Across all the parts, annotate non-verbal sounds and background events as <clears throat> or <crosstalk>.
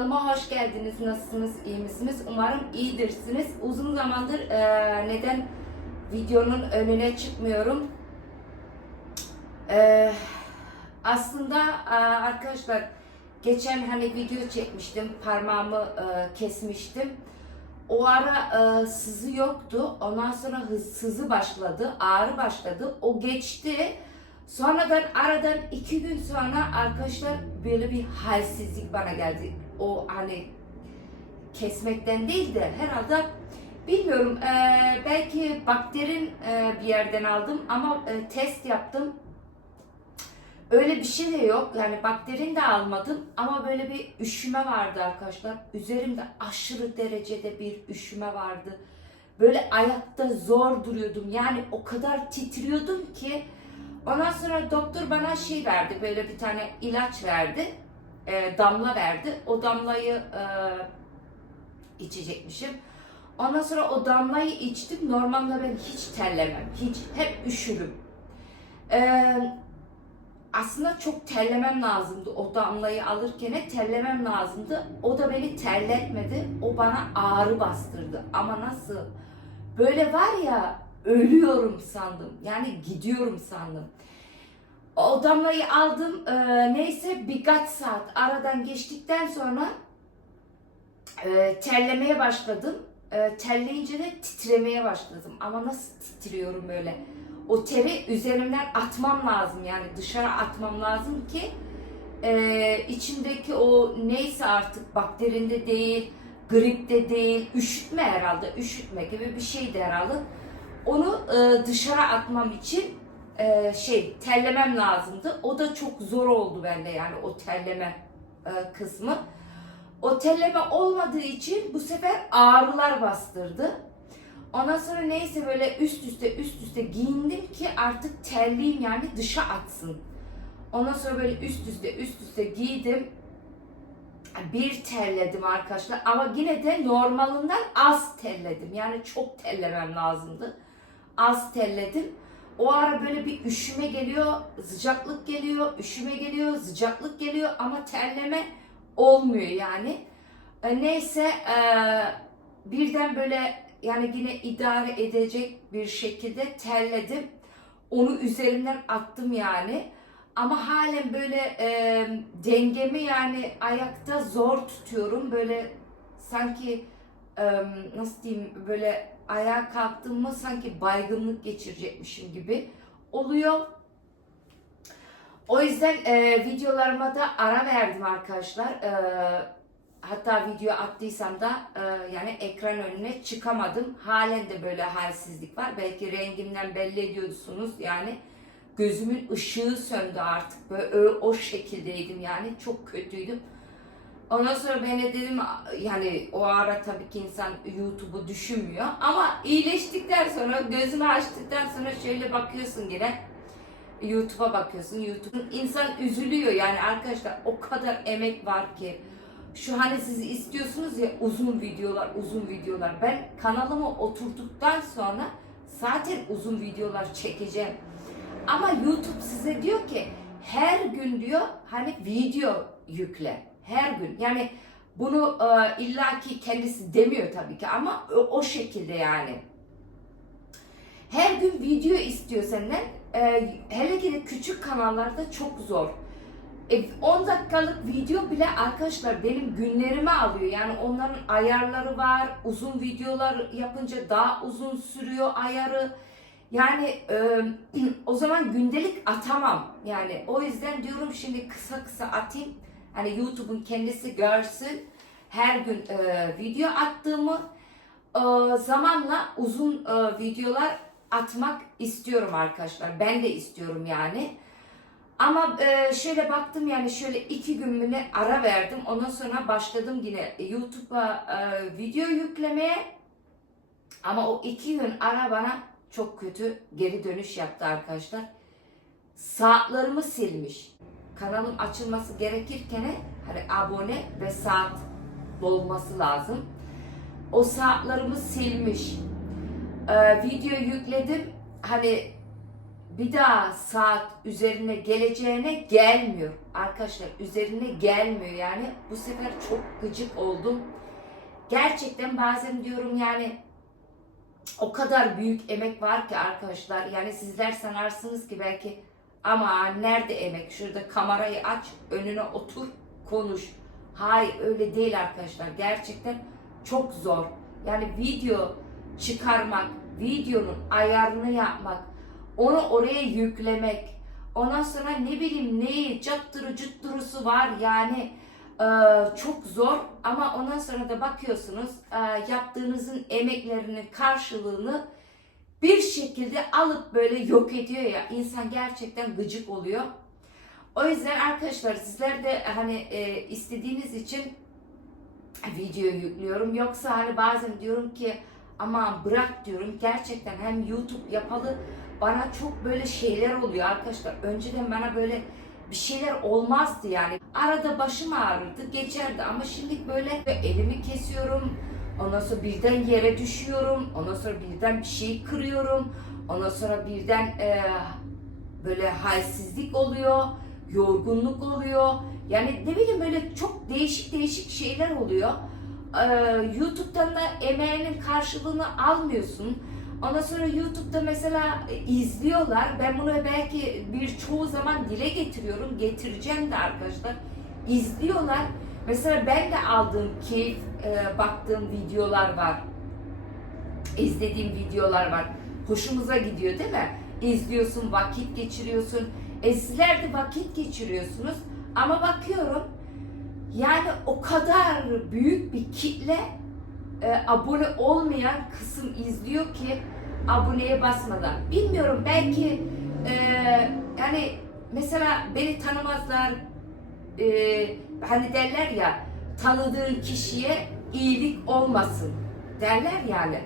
Kanalıma hoş geldiniz. Nasılsınız? iyi misiniz? Umarım iyidirsiniz. Uzun zamandır e, neden videonun önüne çıkmıyorum? E, aslında e, arkadaşlar geçen hani video çekmiştim. Parmağımı e, kesmiştim. O ara e, sızı yoktu. Ondan sonra hız, sızı başladı. Ağrı başladı. O geçti. Sonradan aradan iki gün sonra arkadaşlar böyle bir halsizlik bana geldi. O hani kesmekten değil de herhalde bilmiyorum eee, belki bakterin eee, bir yerden aldım ama eee, test yaptım. Öyle bir şey de yok. Yani bakterin de almadım ama böyle bir üşüme vardı arkadaşlar. Üzerimde aşırı derecede bir üşüme vardı. Böyle ayakta zor duruyordum. Yani o kadar titriyordum ki Ondan sonra doktor bana şey verdi, böyle bir tane ilaç verdi, e, damla verdi. O damlayı e, içecekmişim. Ondan sonra o damlayı içtim. Normalde ben hiç terlemem, hiç hep üşürüm. E, aslında çok terlemem lazımdı. O damlayı alırken terlemem lazımdı. O da beni terletmedi. O bana ağrı bastırdı. Ama nasıl? Böyle var ya ölüyorum sandım. Yani gidiyorum sandım. O damlayı aldım. Ee, neyse birkaç saat aradan geçtikten sonra e, terlemeye başladım. E, terleyince de titremeye başladım. Ama nasıl titriyorum böyle? O teri üzerimden atmam lazım. Yani dışarı atmam lazım ki e, içimdeki o neyse artık bakterinde değil, gripte değil, üşütme herhalde. Üşütme gibi bir şeydi herhalde onu e, dışarı atmam için e, şey terlemem lazımdı. O da çok zor oldu bende yani o terleme e, kısmı. O terleme olmadığı için bu sefer ağrılar bastırdı. Ondan sonra neyse böyle üst üste üst üste giyindim ki artık terliyim yani dışa atsın. Ondan sonra böyle üst üste üst üste giydim. Bir terledim arkadaşlar ama yine de normalinden az terledim. Yani çok terlemem lazımdı az terledim. O ara böyle bir üşüme geliyor, sıcaklık geliyor, üşüme geliyor, sıcaklık geliyor ama terleme olmuyor yani. E, neyse e, birden böyle yani yine idare edecek bir şekilde terledim. Onu üzerinden attım yani. Ama halen böyle e, dengemi yani ayakta zor tutuyorum. Böyle sanki nasıl diyeyim böyle ayağa kalktığımda sanki baygınlık geçirecekmişim gibi oluyor. O yüzden e, videolarıma da ara verdim arkadaşlar. E, hatta video attıysam da e, yani ekran önüne çıkamadım. Halen de böyle halsizlik var. Belki rengimden belli ediyorsunuz. Yani gözümün ışığı söndü artık. Böyle o şekildeydim yani. Çok kötüydüm. Ondan sonra ben de dedim yani o ara tabii ki insan YouTube'u düşünmüyor ama iyileştikten sonra gözünü açtıktan sonra şöyle bakıyorsun yine YouTube'a bakıyorsun. YouTube insan üzülüyor yani arkadaşlar o kadar emek var ki şu hani siz istiyorsunuz ya uzun videolar, uzun videolar. Ben kanalımı oturduktan sonra zaten uzun videolar çekeceğim. Ama YouTube size diyor ki her gün diyor hani video yükle her gün. Yani bunu e, illaki kendisi demiyor tabii ki ama o, o şekilde yani. Her gün video istiyor senden. E, hele ki küçük kanallarda çok zor. E, 10 dakikalık video bile arkadaşlar benim günlerimi alıyor. Yani onların ayarları var. Uzun videolar yapınca daha uzun sürüyor ayarı. Yani e, <clears throat> o zaman gündelik atamam. Yani o yüzden diyorum şimdi kısa kısa atayım Hani YouTube'un kendisi görsün. Her gün e, video attığımı e, zamanla uzun e, videolar atmak istiyorum arkadaşlar. Ben de istiyorum yani. Ama e, şöyle baktım yani şöyle iki gün bile ara verdim. Ondan sonra başladım yine YouTube'a e, video yüklemeye. Ama o iki gün ara bana çok kötü geri dönüş yaptı arkadaşlar. Saatlerimi silmiş kanalın açılması gerekirken hani abone ve saat olması lazım. O saatlerimi silmiş. Ee, video yükledim. Hani bir daha saat üzerine geleceğine gelmiyor. Arkadaşlar üzerine gelmiyor yani. Bu sefer çok gıcık oldum. Gerçekten bazen diyorum yani o kadar büyük emek var ki arkadaşlar. Yani sizler sanarsınız ki belki ama nerede emek? Şurada kamerayı aç, önüne otur, konuş. Hayır öyle değil arkadaşlar. Gerçekten çok zor. Yani video çıkarmak, videonun ayarını yapmak, onu oraya yüklemek, ondan sonra ne bileyim neyi, cattırı cutturusu var yani e, çok zor ama ondan sonra da bakıyorsunuz e, yaptığınızın emeklerinin karşılığını bir şekilde alıp böyle yok ediyor ya insan gerçekten gıcık oluyor. O yüzden arkadaşlar sizler de hani e, istediğiniz için video yüklüyorum. Yoksa hani bazen diyorum ki aman bırak diyorum. Gerçekten hem YouTube yapalı bana çok böyle şeyler oluyor arkadaşlar. Önceden bana böyle bir şeyler olmazdı yani. Arada başım ağrırdı, geçerdi ama şimdi böyle elimi kesiyorum. Ondan sonra birden yere düşüyorum. Ondan sonra birden bir şey kırıyorum. Ondan sonra birden e, böyle halsizlik oluyor, yorgunluk oluyor. Yani ne bileyim böyle çok değişik değişik şeyler oluyor. Ee, YouTube'dan da emeğinin karşılığını almıyorsun. Ondan sonra YouTube'da mesela e, izliyorlar. Ben bunu belki birçoğu zaman dile getiriyorum. Getireceğim de arkadaşlar. İzliyorlar. Mesela ben de aldığım keyif, e, baktığım videolar var. İzlediğim videolar var. Hoşumuza gidiyor değil mi? İzliyorsun, vakit geçiriyorsun. E sizler vakit geçiriyorsunuz. Ama bakıyorum yani o kadar büyük bir kitle e, abone olmayan kısım izliyor ki aboneye basmadan. Bilmiyorum belki e, yani mesela beni tanımazlar e, hani derler ya tanıdığın kişiye iyilik olmasın derler yani.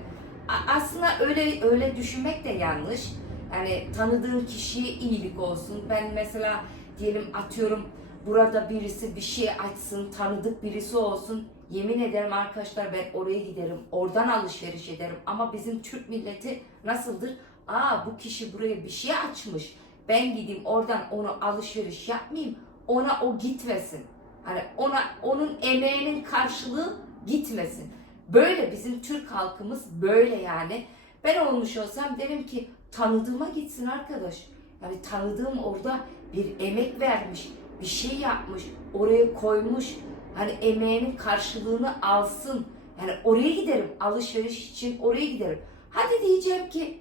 A- aslında öyle öyle düşünmek de yanlış. Yani tanıdığın kişiye iyilik olsun. Ben mesela diyelim atıyorum burada birisi bir şey açsın, tanıdık birisi olsun. Yemin ederim arkadaşlar ben oraya giderim, oradan alışveriş ederim. Ama bizim Türk milleti nasıldır? Aa bu kişi buraya bir şey açmış. Ben gideyim oradan onu alışveriş yapmayayım. Ona o gitmesin. Hani ona onun emeğinin karşılığı gitmesin. Böyle bizim Türk halkımız böyle yani. Ben olmuş olsam derim ki tanıdığıma gitsin arkadaş. Yani tanıdığım orada bir emek vermiş, bir şey yapmış, oraya koymuş. Hani emeğinin karşılığını alsın. Yani oraya giderim, alışveriş için oraya giderim. Hadi diyeceğim ki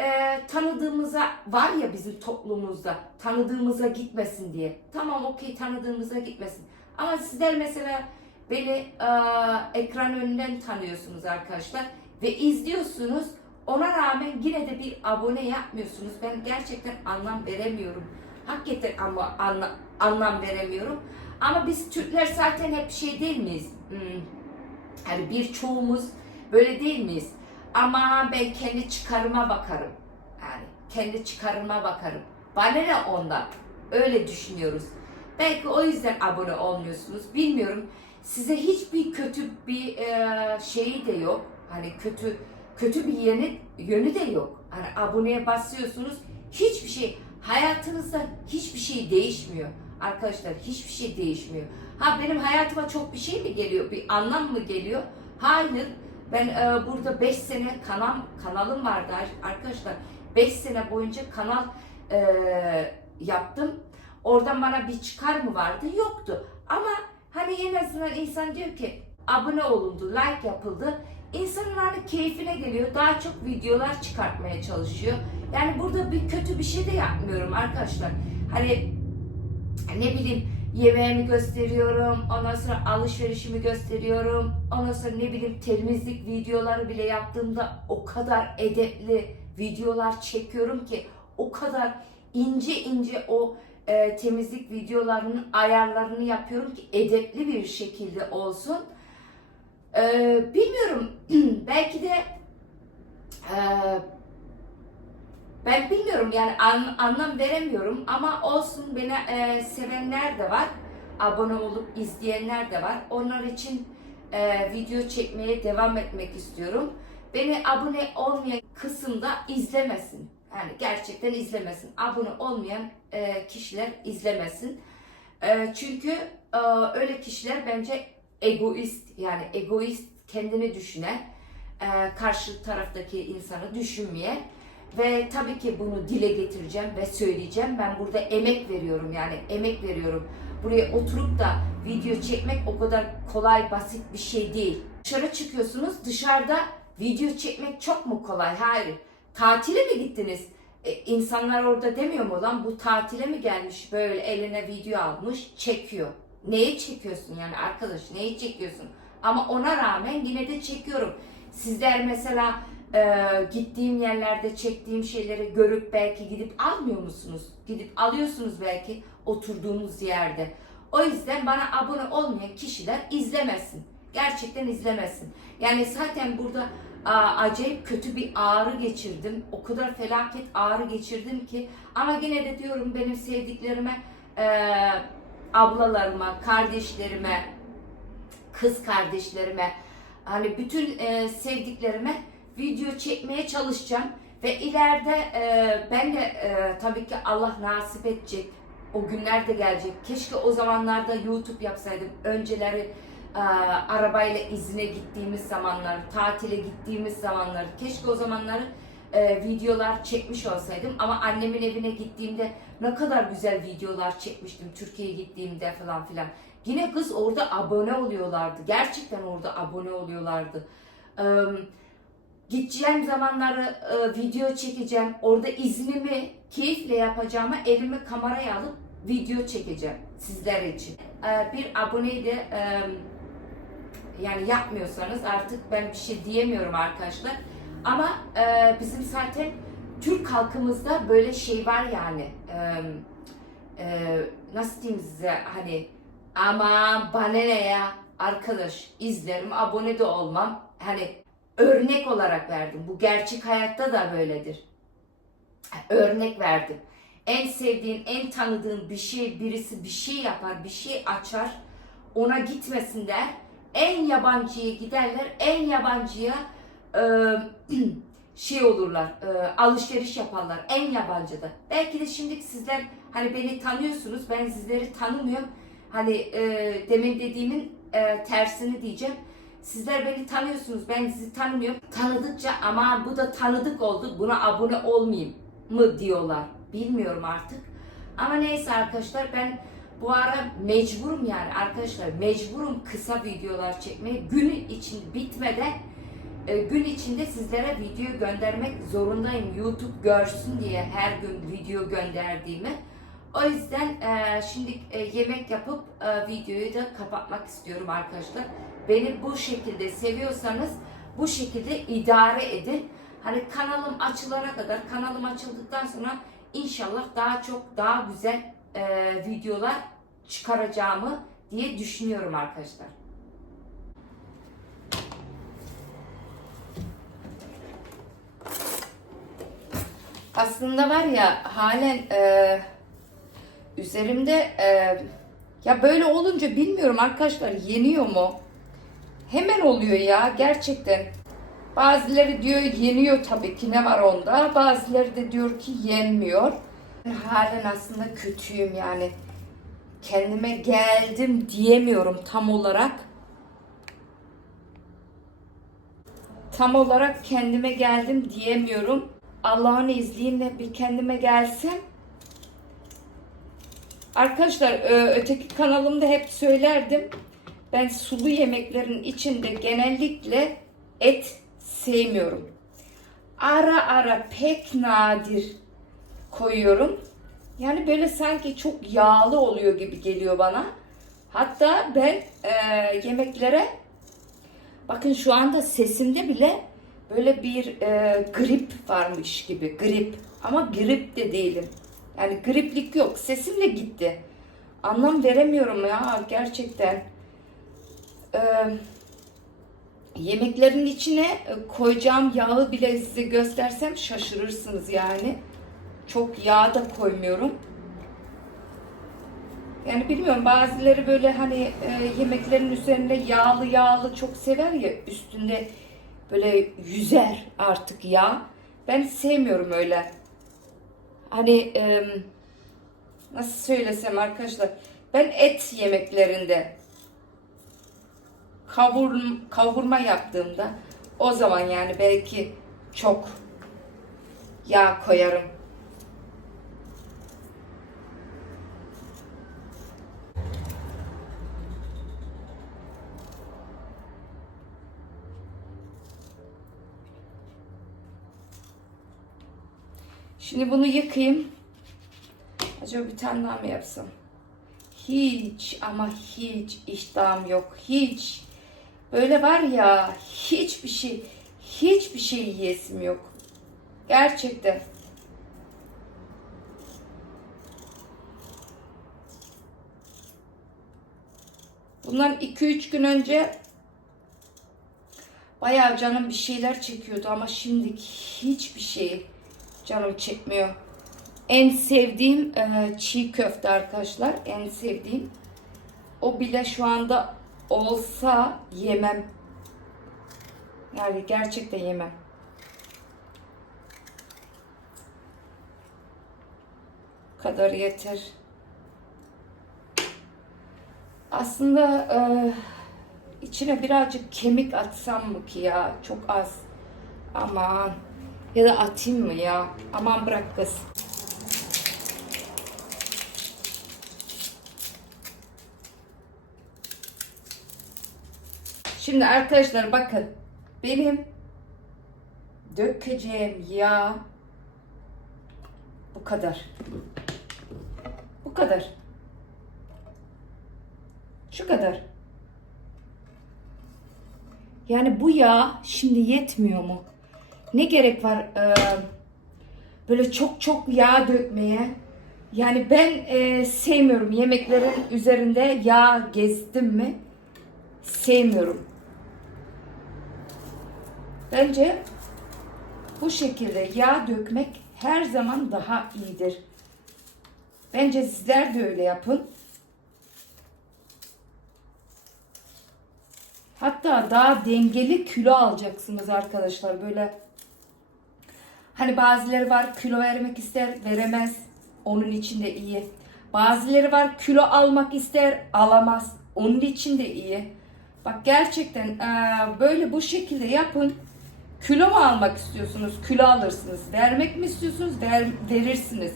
e, tanıdığımıza var ya bizim toplumumuzda tanıdığımıza gitmesin diye. Tamam okey tanıdığımıza gitmesin. Ama sizler mesela beni e, ekran önünden tanıyorsunuz arkadaşlar ve izliyorsunuz. Ona rağmen yine de bir abone yapmıyorsunuz. Ben gerçekten anlam veremiyorum. Hakikaten ama anla, anlam veremiyorum. Ama biz Türkler zaten hep şey değil miyiz? Hmm, hani birçoğumuz böyle değil miyiz? Ama ben kendi çıkarıma bakarım. Yani kendi çıkarıma bakarım. Bana ne ondan? Öyle düşünüyoruz. Belki o yüzden abone olmuyorsunuz. Bilmiyorum. Size hiçbir kötü bir e, şeyi de yok. Hani kötü kötü bir yönü, yönü de yok. Hani aboneye basıyorsunuz. Hiçbir şey hayatınızda hiçbir şey değişmiyor. Arkadaşlar hiçbir şey değişmiyor. Ha benim hayatıma çok bir şey mi geliyor? Bir anlam mı geliyor? Hayır. Ben e, burada 5 sene kanal kanalım vardı arkadaşlar. 5 sene boyunca kanal e, yaptım. Oradan bana bir çıkar mı vardı? Yoktu. Ama hani en azından insan diyor ki abone olundu, like yapıldı. İnsanın hani keyfine geliyor. Daha çok videolar çıkartmaya çalışıyor. Yani burada bir kötü bir şey de yapmıyorum arkadaşlar. Hani ne bileyim yemeğimi gösteriyorum, ondan sonra alışverişimi gösteriyorum, ondan sonra ne bileyim temizlik videoları bile yaptığımda o kadar edepli videolar çekiyorum ki o kadar ince ince o e, temizlik videolarının ayarlarını yapıyorum ki edepli bir şekilde olsun. E, bilmiyorum <clears throat> belki de e, ben bilmiyorum yani an- anlam veremiyorum ama olsun beni e, sevenler de var. Abone olup izleyenler de var. Onlar için e, video çekmeye devam etmek istiyorum. Beni abone olmayan kısımda izlemesin. Yani gerçekten izlemesin. Abone olmayan e, kişiler izlemesin. E, çünkü e, öyle kişiler bence egoist yani egoist kendini düşünen e, karşı taraftaki insanı düşünmeyen ve tabii ki bunu dile getireceğim ve söyleyeceğim. Ben burada emek veriyorum yani emek veriyorum. Buraya oturup da video çekmek o kadar kolay basit bir şey değil. Dışarı çıkıyorsunuz dışarıda video çekmek çok mu kolay? Hayır. Tatile mi gittiniz? E, insanlar orada demiyor mu lan bu tatile mi gelmiş böyle eline video almış çekiyor. Neyi çekiyorsun yani arkadaş neyi çekiyorsun? Ama ona rağmen yine de çekiyorum. Sizler mesela e, gittiğim yerlerde çektiğim şeyleri görüp belki gidip almıyor musunuz? Gidip alıyorsunuz belki oturduğumuz yerde. O yüzden bana abone olmayan kişiler izlemesin. Gerçekten izlemesin. Yani zaten burada aa, acayip kötü bir ağrı geçirdim. O kadar felaket ağrı geçirdim ki. Ama yine de diyorum benim sevdiklerime, e, ablalarıma, kardeşlerime, kız kardeşlerime, hani bütün e, sevdiklerime video çekmeye çalışacağım. Ve ileride e, ben de e, tabii ki Allah nasip edecek. O günler de gelecek. Keşke o zamanlarda YouTube yapsaydım. Önceleri e, arabayla izine gittiğimiz zamanlar, tatile gittiğimiz zamanlar. Keşke o zamanları e, videolar çekmiş olsaydım. Ama annemin evine gittiğimde ne kadar güzel videolar çekmiştim. Türkiye'ye gittiğimde falan filan. Yine kız orada abone oluyorlardı. Gerçekten orada abone oluyorlardı. Eee gideceğim zamanları e, video çekeceğim. Orada iznimi keyifle yapacağıma elime kamerayı alıp video çekeceğim sizler için. E, bir aboneyi de e, yani yapmıyorsanız artık ben bir şey diyemiyorum arkadaşlar. Ama e, bizim zaten Türk halkımızda böyle şey var yani. E, e, nasıl diyeyim size hani ama bana ne ya arkadaş izlerim abone de olmam. Hani örnek olarak verdim. Bu gerçek hayatta da böyledir. Örnek verdim. En sevdiğin, en tanıdığın bir şey, birisi bir şey yapar, bir şey açar. Ona gitmesin der. En yabancıya giderler. En yabancıya e, <clears throat> şey olurlar, e, alışveriş yaparlar. En yabancıda. Belki de şimdi sizler hani beni tanıyorsunuz. Ben sizleri tanımıyorum. Hani e, demin dediğimin e, tersini diyeceğim. Sizler beni tanıyorsunuz, ben sizi tanımıyorum. Tanıdıkça ama bu da tanıdık oldu, buna abone olmayayım mı diyorlar. Bilmiyorum artık. Ama neyse arkadaşlar ben bu ara mecburum yani arkadaşlar mecburum kısa videolar çekmeye. Gün için bitmeden e, gün içinde sizlere video göndermek zorundayım. YouTube görsün diye her gün video gönderdiğimi. O yüzden e, şimdi e, yemek yapıp e, videoyu da kapatmak istiyorum arkadaşlar. Beni bu şekilde seviyorsanız bu şekilde idare edin. Hani kanalım açılana kadar, kanalım açıldıktan sonra inşallah daha çok daha güzel e, videolar çıkaracağımı diye düşünüyorum arkadaşlar. Aslında var ya halen e, üzerimde e, ya böyle olunca bilmiyorum arkadaşlar yeniyor mu? Hemen oluyor ya gerçekten. Bazıları diyor yeniyor tabii ki ne var onda. Bazıları da diyor ki yenmiyor. Halen aslında kötüyüm yani. Kendime geldim diyemiyorum tam olarak. Tam olarak kendime geldim diyemiyorum. Allah'ın izniyle bir kendime gelsem. Arkadaşlar ö- öteki kanalımda hep söylerdim. Ben sulu yemeklerin içinde genellikle et sevmiyorum. Ara ara pek nadir koyuyorum. Yani böyle sanki çok yağlı oluyor gibi geliyor bana. Hatta ben e, yemeklere bakın şu anda sesimde bile böyle bir e, grip varmış gibi grip ama grip de değilim. Yani griplik yok. Sesimle gitti. Anlam veremiyorum ya gerçekten. Ee, yemeklerin içine e, koyacağım yağı bile size göstersem şaşırırsınız yani. Çok yağ da koymuyorum. Yani bilmiyorum bazıları böyle hani e, yemeklerin üzerinde yağlı yağlı çok sever ya üstünde böyle yüzer artık yağ. Ben sevmiyorum öyle. hani e, nasıl söylesem arkadaşlar ben et yemeklerinde kavur, kavurma yaptığımda o zaman yani belki çok yağ koyarım. Şimdi bunu yıkayayım. Acaba bir tane daha mı yapsam? Hiç ama hiç iştahım yok. Hiç. Böyle var ya hiçbir şey hiçbir şey yiyesim yok. Gerçekten. Bundan 2-3 gün önce bayağı canım bir şeyler çekiyordu ama şimdi hiçbir şey canım çekmiyor. En sevdiğim e, çiğ köfte arkadaşlar. En sevdiğim. O bile şu anda olsa yemem. Yani gerçekten yemem. Kadar yeter. Aslında e, içine birazcık kemik atsam mı ki ya? Çok az. Aman. Ya da atayım mı ya? Aman bırak kız. Şimdi arkadaşlar bakın. Benim dökeceğim yağ bu kadar. Bu kadar. Şu kadar. Yani bu yağ şimdi yetmiyor mu? Ne gerek var e, böyle çok çok yağ dökmeye? Yani ben e, sevmiyorum yemeklerin üzerinde yağ gezdim mi? Sevmiyorum. Bence bu şekilde yağ dökmek her zaman daha iyidir. Bence sizler de öyle yapın. Hatta daha dengeli kilo alacaksınız arkadaşlar. Böyle hani bazıları var kilo vermek ister veremez. Onun için de iyi. Bazıları var kilo almak ister alamaz. Onun için de iyi. Bak gerçekten böyle bu şekilde yapın. Kilo mu almak istiyorsunuz? Kilo alırsınız. Vermek mi istiyorsunuz? Ver, verirsiniz.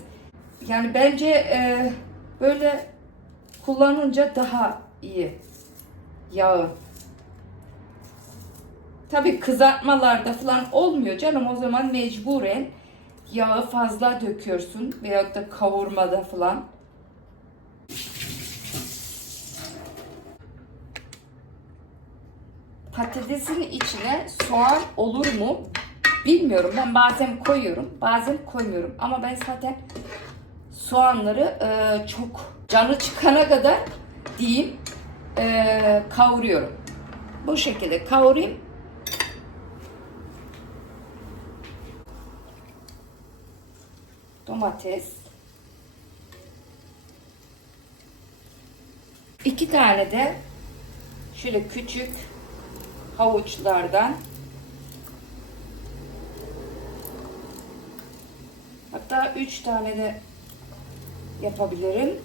Yani bence eee, böyle kullanınca daha iyi yağı. Tabi kızartmalarda falan olmuyor canım. O zaman mecburen yağı fazla döküyorsun. Veyahut da kavurmada falan. Patatesin içine soğan olur mu? Bilmiyorum. Ben bazen koyuyorum, bazen koymuyorum. Ama ben zaten soğanları e, çok canı çıkana kadar diyeyim e, kavuruyorum. Bu şekilde kavurayım. Domates. İki tane de şöyle küçük havuçlardan hatta üç tane de yapabilirim.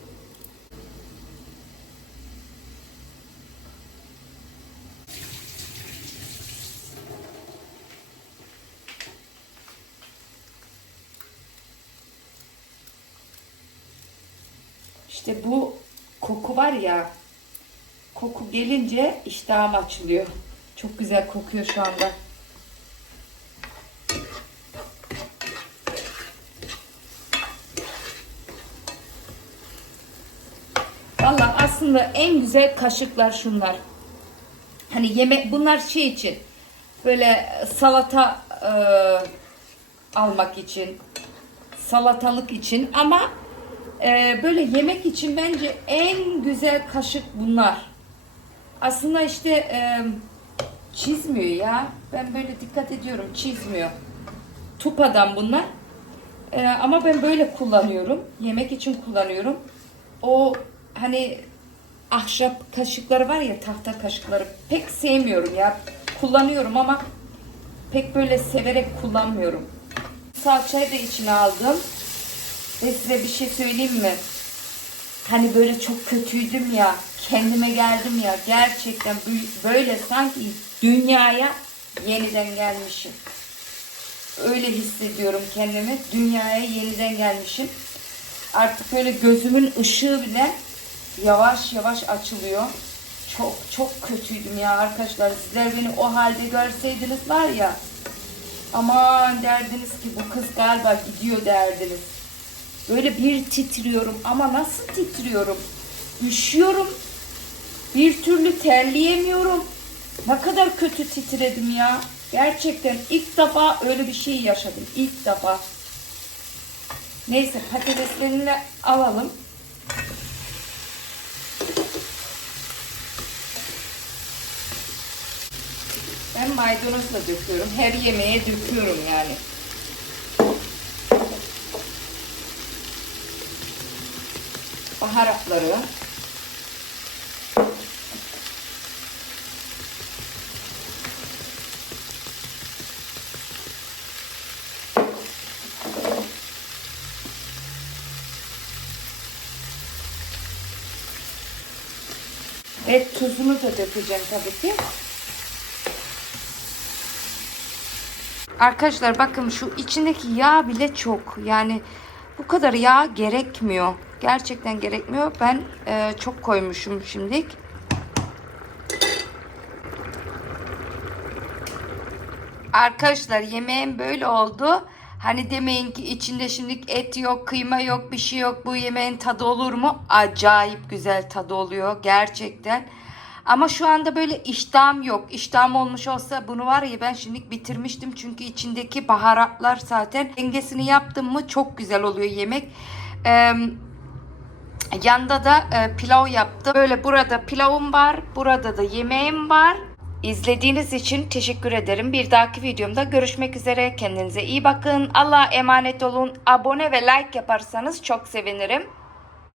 İşte bu koku var ya koku gelince iştahım açılıyor. Çok güzel kokuyor şu anda. Valla aslında en güzel kaşıklar şunlar. Hani yemek bunlar şey için böyle salata e, almak için salatalık için ama e, böyle yemek için bence en güzel kaşık bunlar. Aslında işte e, çizmiyor ya. Ben böyle dikkat ediyorum çizmiyor. Tupa'dan bunlar. E, ama ben böyle kullanıyorum. Yemek için kullanıyorum. O hani ahşap kaşıkları var ya tahta kaşıkları pek sevmiyorum ya. Kullanıyorum ama pek böyle severek kullanmıyorum. Salçayı da içine aldım. Ve size bir şey söyleyeyim mi? Hani böyle çok kötüydüm ya, kendime geldim ya. Gerçekten böyle sanki dünyaya yeniden gelmişim. Öyle hissediyorum kendimi. Dünyaya yeniden gelmişim. Artık böyle gözümün ışığı bile yavaş yavaş açılıyor. Çok çok kötüydüm ya arkadaşlar. Sizler beni o halde görseydiniz var ya. Aman derdiniz ki bu kız galiba gidiyor derdiniz. Böyle bir titriyorum ama nasıl titriyorum? Üşüyorum. Bir türlü terleyemiyorum. Ne kadar kötü titredim ya. Gerçekten ilk defa öyle bir şey yaşadım. İlk defa. Neyse patateslerini alalım. Ben maydanozla döküyorum. Her yemeğe döküyorum yani. Baharatları. Ve tuzunu da dökeceğim tabii ki. Arkadaşlar bakın şu içindeki yağ bile çok. Yani bu kadar yağ gerekmiyor. Gerçekten gerekmiyor. Ben e, çok koymuşum şimdilik. Arkadaşlar yemeğim böyle oldu. Hani demeyin ki içinde şimdi et yok, kıyma yok, bir şey yok. Bu yemeğin tadı olur mu? Acayip güzel tadı oluyor gerçekten. Ama şu anda böyle iştahım yok. İştahım olmuş olsa bunu var ya ben şimdi bitirmiştim. Çünkü içindeki baharatlar zaten dengesini yaptım mı çok güzel oluyor yemek. Eee Yanda da e, pilav yaptım. Böyle burada pilavım var. Burada da yemeğim var. İzlediğiniz için teşekkür ederim. Bir dahaki videomda görüşmek üzere. Kendinize iyi bakın. Allah'a emanet olun. Abone ve like yaparsanız çok sevinirim.